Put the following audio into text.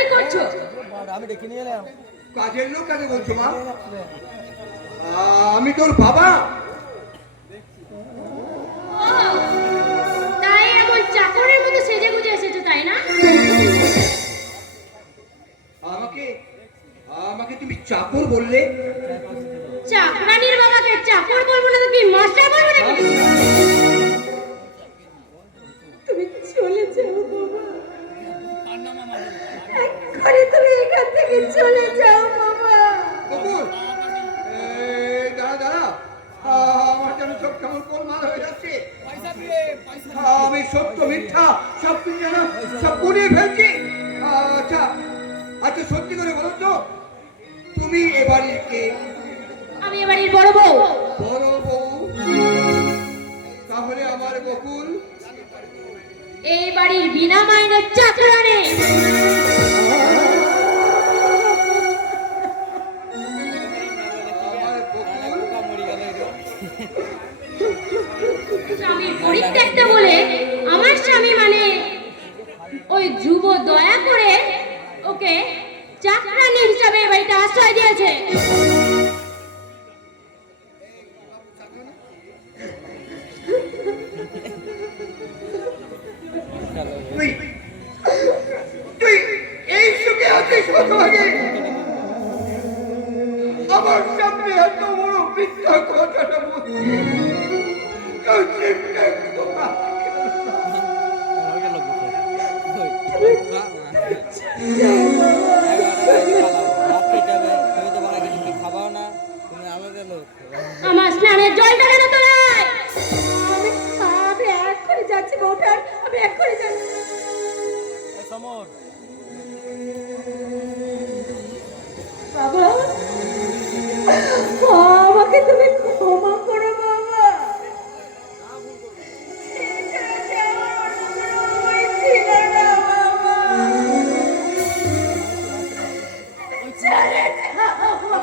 টানাটানি করছো? আমি ডেকে নিয়ে এলাম। কাজের লোক কাকে বলছো মা? আমি তোর বাবা। তাই এমন চাকরের মতো সেজে গুজে এসেছো, তাই না? আমাকে আমাকে তুমি চাকর বললে? চাকরানির বাবাকে চাকর বলবো না তো কি মাস্টার বলবো নাকি? তুমি চলে যাও বাবা, এক্ষুনি তুমি এখান থেকে চলে যাও বাবা। বকুল, দাঁড়া দাঁড়া, আমার যেন সব কেমন গোলমাল হয়ে যাচ্ছে। আমি সত্য মিথ্যা সব কিছু যেন সব গুলিয়ে ফেলছি। আচ্ছা আচ্ছা, সত্যি করে বলো তো, তুমি এবাড়ির কে? আমি এবাড়ির বড় বউ। বড় বউ? তাহলে আমার বকুল এই বাড়ির বিনা মাইনের চাকরানি। স্বামীর পরিত্যাগটা বলে আমার স্বামী মানে ওই যুব দয়া করে ওকে চাকরানি হিসাবে এ বাড়িতে আশ্রয় দিয়েছে। তুই তুই এই সুখে আছিস কতভাগে? আমার সামনে এত বড় মিথ্যা কথাটা বলছিস।